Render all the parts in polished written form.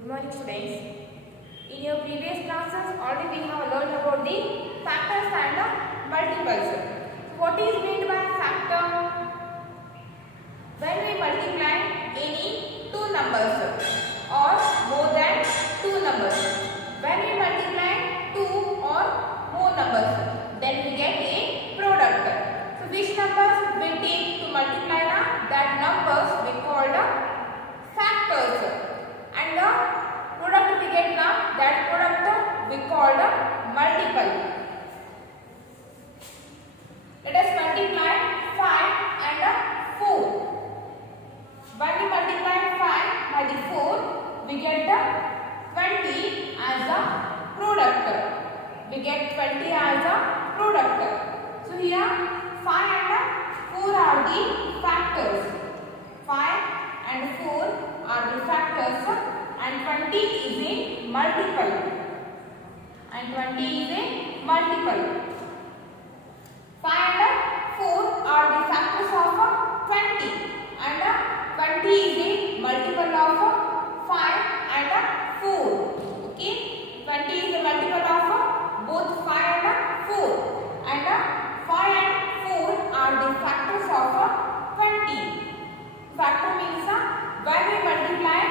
Good morning, students. In your previous classes, already we have learned about the factors and the multiples. So what is meant by factor? When we multiply any two numbers or more than two numbers. When we multiply two or more numbers, then we get a product. So which numbers we take to multiply that numbers we call the factors. And the product we get now, that product we call the multiple. Let us multiply 5 and 4. When we multiply 5 by the 4, we get the 20 as a product. We get 20 as a product. So here 5 and 4 are the factors. 5 and 4 are the factors and 20 is a multiple. And 20 is a multiple. 5 and 4 are the factors of 20 and 20 is a multiple of 5 and 4. Okay? 20 is a multiple of both 5 and 4. And 5 and 4 are the factors of 20. Factor means when we multiply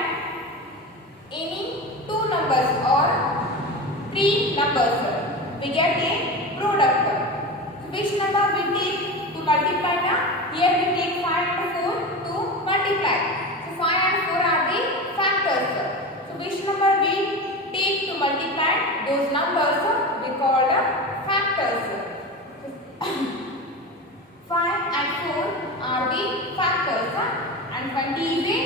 any two numbers or three numbers, we get a product. So which number we take to multiply now? Here we take 5 and 4 to multiply. So 5 and 4 are the factors. So which number we take to multiply those numbers we call the factors. 5 and 4 are the factors and 20 is a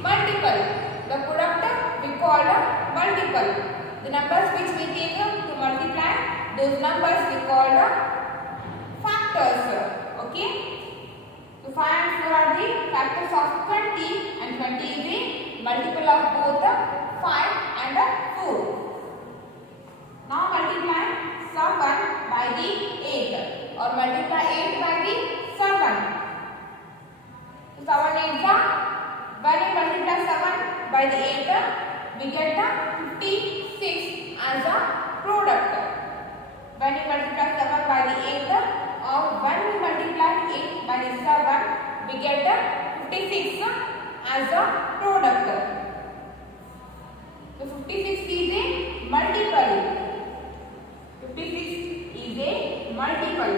multiple. The product we call a multiple. The numbers which we take to multiply, those numbers we call the factors. Okay? So 5 and 4 are the factors of 20 and 20 is a multiple of both 5 and 4. Now multiply 7 by the 8 or multiply 8 by the 7. 7 8 when we multiply 7 by the 8, we get the 56 as a product. When we multiply 7 by the 8 or when we multiply 8 by the 7, we get the 56 as a product. So 56 is a multiple. 56 is a multiple.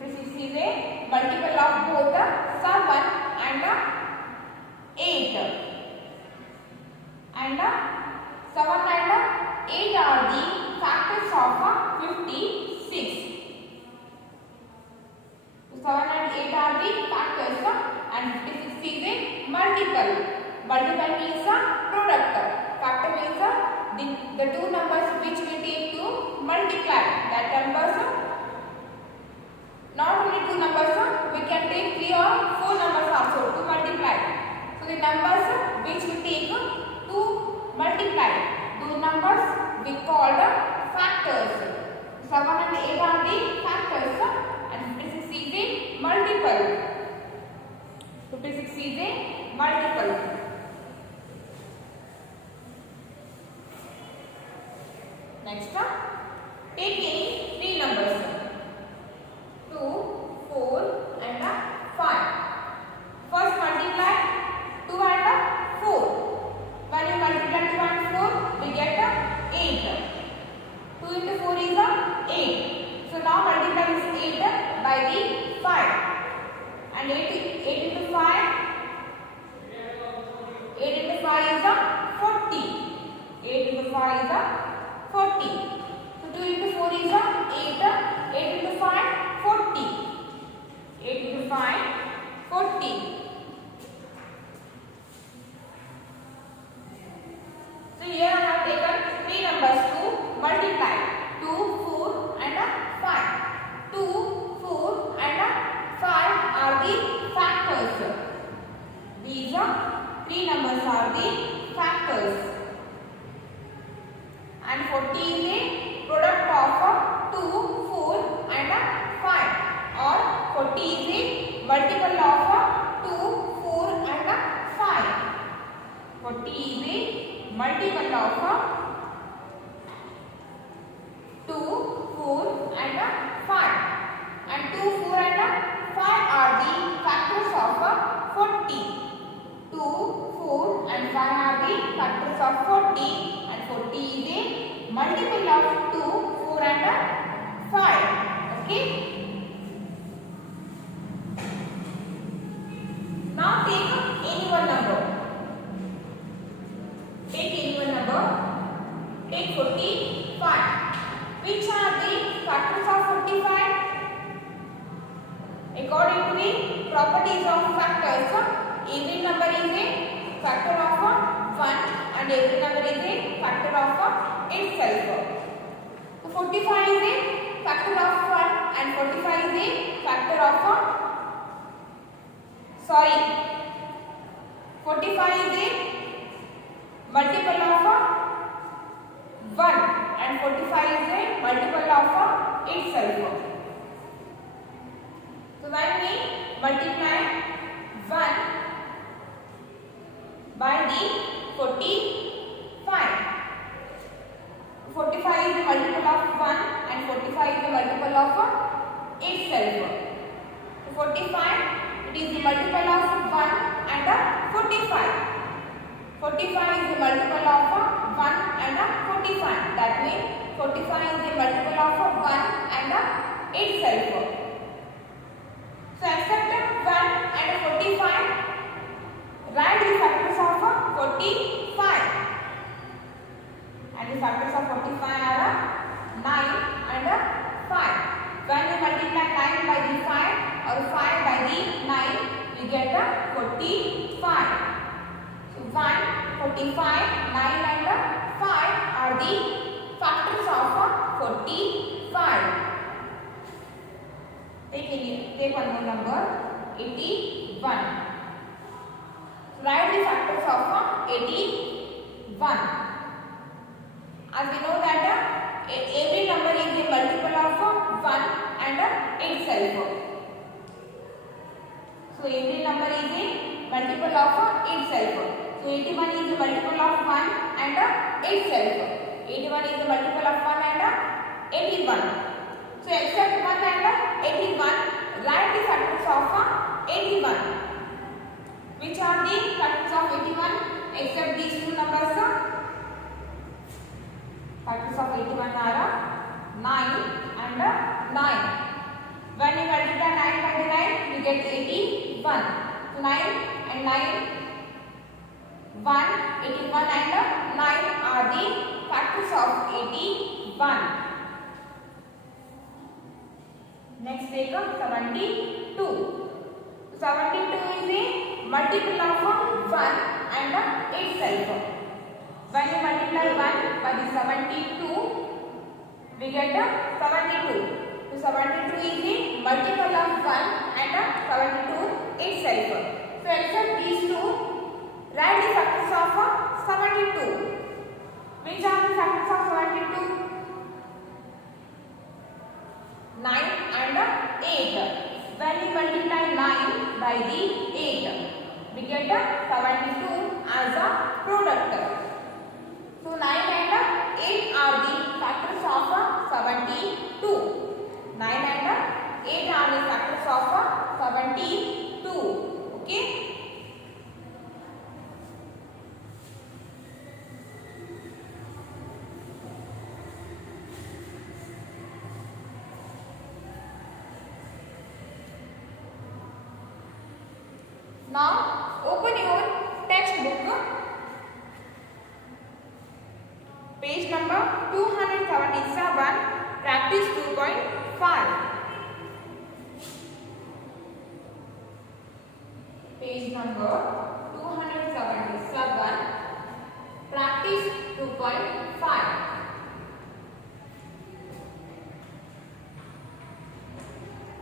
56 is a multiple of both 7 and 8. And 7 and 8 are the factors of 56. So 7 and 8 are the factors and 56 is a multiple. Multiple means a product. Factor means the two numbers which we take to multiply. That numbers, not only two numbers, we can take 3 or 4 numbers also to multiply. So the numbers which we take to multiply, those numbers we call the factors. 7 and 8 are the factors and 56 is a multiple. 56 is a multiple. Next, take any three numbers. 2, 4 and 5. First multiply 2 and 4. When you multiply 2 and 4, we get 8. 2 into 4 is 8. So now multiply this 8 by the 5. And 8 into 5. 8 into 5 is 40. 8 into 5 is 40. So 2 into 4 is multiple of 2, 4 and 5. And 2, 4 and 5 are the factors of 40. 2, 4 and 5 are the factors of 40, and 40 is a multiple of 2, 4 and 5. Okay. Now take any one number. Take any one number. Take 45. Which are the factors of 45? According to the properties of factors, every number is a factor of 1 and every number is a factor of itself. So 45 is a factor of 1 and 45 is a factor of 45 is a multiple of 1 and 45 is a multiple of itself. So when we multiply 1 by the 45, 45 is a multiple of 1 and 45 is a multiple of itself. So 45, it is the multiple of 1 and 45. 45 is the multiple of 1 and 45. That means 45 is the multiple of 1 and itself. So accept 1 and 45. Write the factors of 45. And the factors of 45 are 9 and 5. When we multiply 9 by the 5 or 5 by the 9, we get 45. So 1, 45, 9 and 5 are the factors of 45. Take one more number, 81. Write the factors of 81. As we know that every number is a multiple of 1 and itself. So every number is a multiple of itself. So 81 is a multiple of 1 and itself. 81 is a multiple of 1 and 81. So except 1 and 81, write the factors of 81. Which are the factors of 81 except these two numbers? Factors of 81 are 9 and 9. When we multiply 9 by 9, we get 81. So 9 and 9, 1, 81 and 9 are the factors of 81. Next take 72. 72 is a multiple of 1 and itself. When we multiply 1 by the 72, we get 72. So 72 is a multiple of 1 and 72 itself. So except these two, write the factors of 72. Which are the factors of 72? 9 and 8. When we multiply 9 by the 8, we get 72 as a product. So 9 and 8 are the factors of 72. 9 and 8 are the factors of 72. Okay. Now open your textbook, page number 277, practice 2.5. Page number 277, practice 2.5.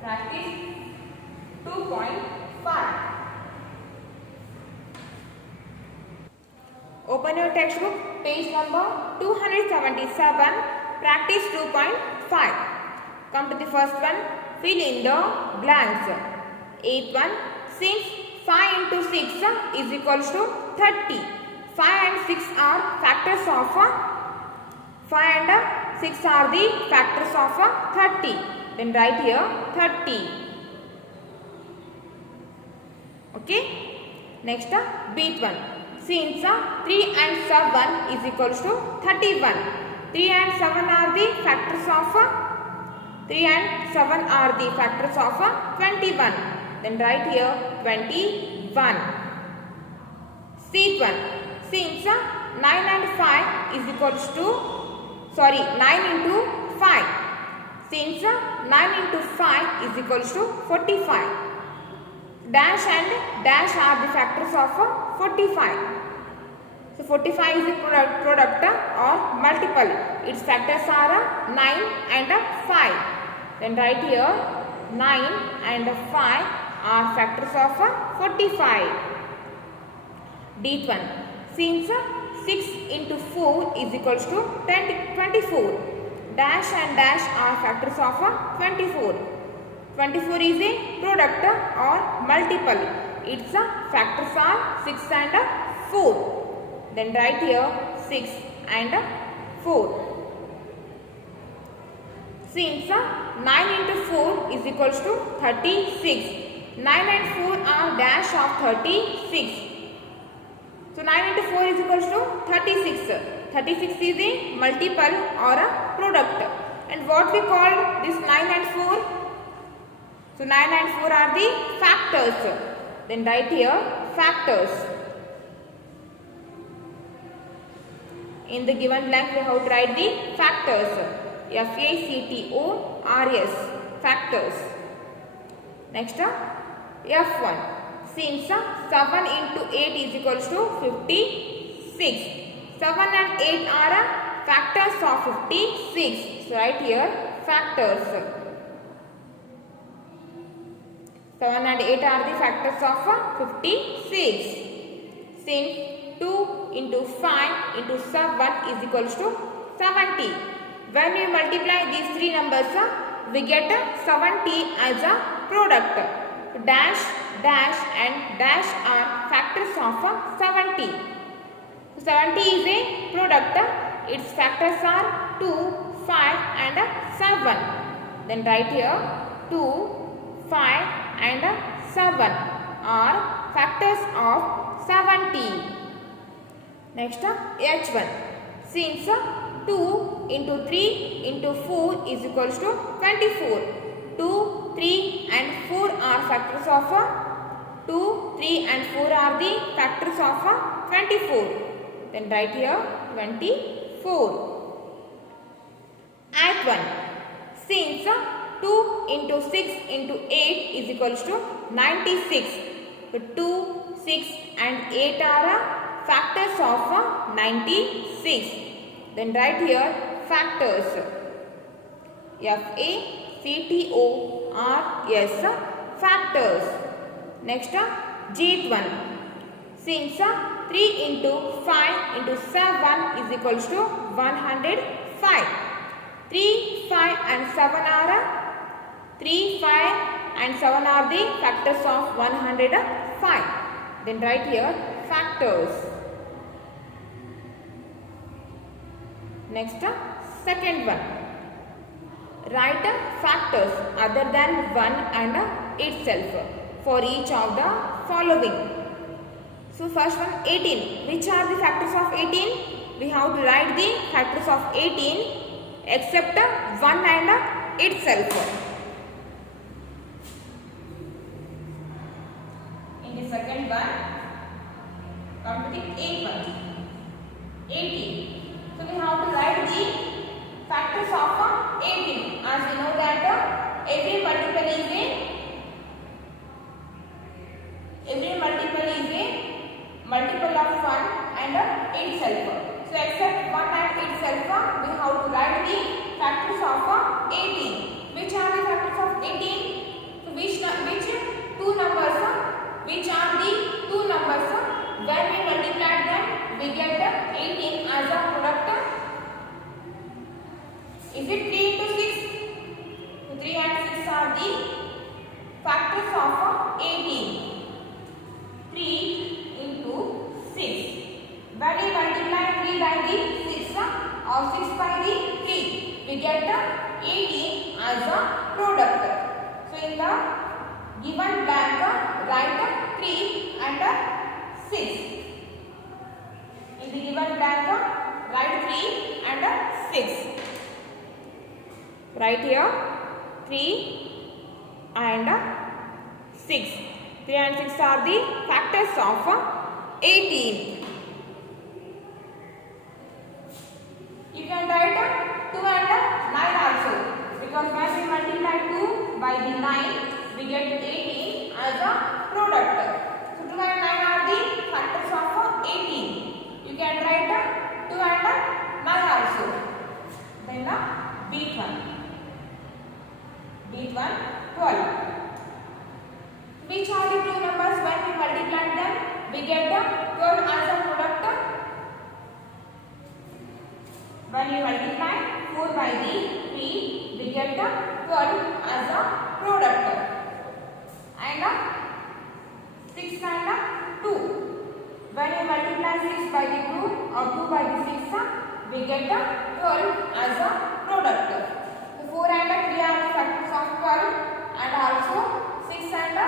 Practice 2.5. Open your textbook, page number 277, practice 2.5. Come to the first one, fill in the blanks. 8th one, since 5 into 6 is equals to 30. 5 and 6 are factors of 5 and 6 are the factors of 30. Then write here 30. Okay. Next Beat 1. Since 3 and 7 is equals to 31. 3 and 7 are the factors of 3 and 7 are the factors of 21. Then write here 21. Seat 1. Since 9 and 5 is equals to 9 into 5. Since 9 into 5 is equals to 45. Dash and dash are the factors of 45. So 45 is a product or multiple. Its factors are 9 and 5. Then write here 9 and 5 are factors of 45. D1. Since 6 into 4 is equals to 24. Dash and dash are factors of 24. 24 is a product or multiple. Its factors are 6 and 4. Then write here 6 and 4. Since 9 into 4 is equals to 36. 9 and 4 are dash of 36. So 9 into 4 is equals to 36. 36 is a multiple or a product. And what we call this 9 and 4? So 9 and 4 are the factors. Then write here factors. In the given blank we have to write the factors. F-A-C-T-O-R-S. Factors. Next F1. Since 7 into 8 is equals to 56. 7 and 8 are factors of 56. So write here factors. 7 and 8 are the factors of 56. Since 2 into 5 into 7 is equals to 70. When we multiply these three numbers, we get 70 as a product. Dash, dash and dash are factors of 70. 70 is a product. Its factors are 2, 5 and 7. Then write here 2, 5 and 7 are factors of 70. Next H1. Since 2 into 3 into 4 is equals to 24. 2, 3 and 4 are factors of 2, 3 and 4 are the factors of 24. Then write here 24. Add 1. Since 2 into 6 into 8 is equals to 96. So 2, 6 and 8 are factors of 96. Then write here factors. F-A-C-T-O-R-S. Factors. Next J1. Since 3 into 5 into 7 is equals to 105. 3, 5 and 7 are 3, 5 and 7 are the factors of 105. Then write here factors. Next second one. Write factors other than 1 and itself for each of the following. So first one 18. Which are the factors of 18? We have to write the factors of 18 except 1 and itself. In the second one, come to the 8th one. 18. So we have to write the factors of 18. As we know that every multiple is a multiple of 1 and itself. So except 1 and itself, we have to write the factors of 18. Which are the factors of 18? So which are the two numbers when we multiply them we get 18 as a get 18 as a product. So in the given blank, write 3 and 6. In the given blank, write 3 and 6. Write here 3 and 6. 3 and 6 are the factors of 18. You can write 2 and 9 also, because when we multiply 2 by the 9, we get 18 as a product. So 2 and 9 are the factors of 18. You can write 2 and 9 also. Then the beat one. Beat 1, 12. Which are the two numbers when we multiply them? We get 12 as a product. When we multiply 4 by the 3, we get 12 as a product. And 6 and 2. When we multiply 6 by the 2 or 2 by the 6, we get 12 as a product. So 4 and 3 are the factors of 12, and also 6 and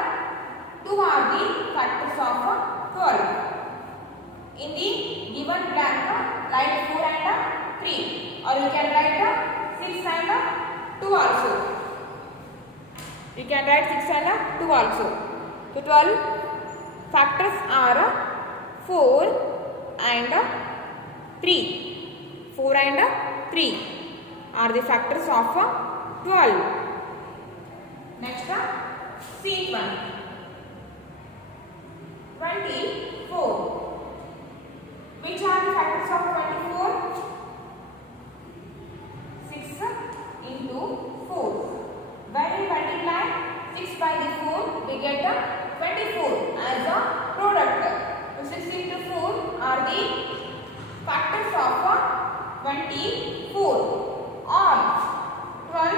2 are the factors of 12. In the given blank, write 4 and 3, or you can write 6 and 2 also. You can write 6 and 2 also. So 12 factors are 4 and 3. 4 and 3 are the factors of 12. Next, sheet 1. 24. Which are the factors of 24? 6 into 4. When we multiply 6 by the 4, we get 24 as a product. So 6 into 4 are the factors of 24, or 12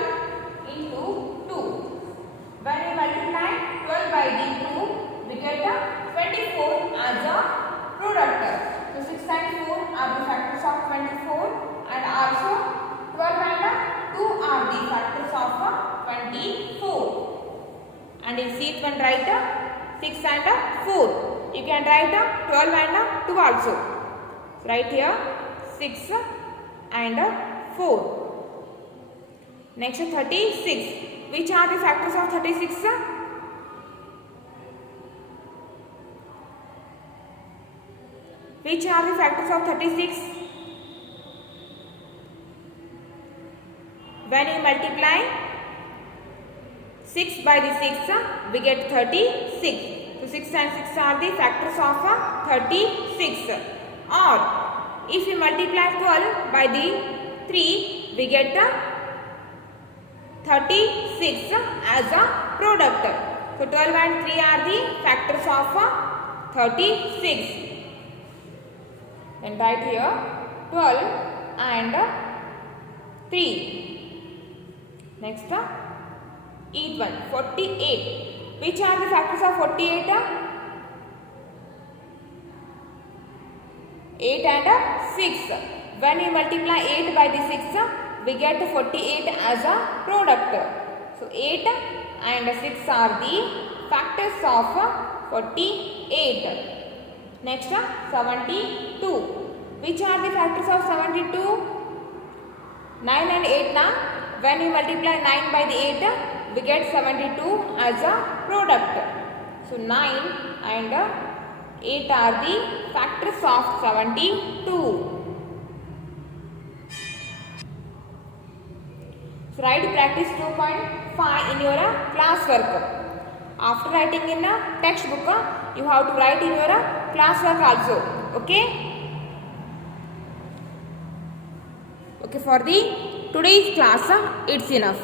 into 2. When we multiply 12 by the 2, we get 24 as a product. So 6 and 4 are the factors of 24, and also 12 and 2 are the factors of 24. And in sheet 1 write 6 and 4. You can write 12 and 2 also. So write here 6 and 4. Next 36. Which are the factors of 36? Which are the factors of 36? When you multiply 6 by the 6, we get 36. So 6 and 6 are the factors of 36. Or if we multiply 12 by the 3, we get 36 as a product. So 12 and 3 are the factors of 36. Then write here 12 and 3. Next, each one 48. Which are the factors of 48? 8 and 6. When we multiply 8 by the 6, we get 48 as a product. So 8 and 6 are the factors of 48. Next, 72. Which are the factors of 72? 9 and 8 now. When we multiply 9 by the 8, we get 72 as a product. So 9 and 8 are the factors of 72. So write practice 2.5 in your classwork. After writing in a textbook, you have to write in your classwork also. Okay? Okay, for the today's class, it's enough.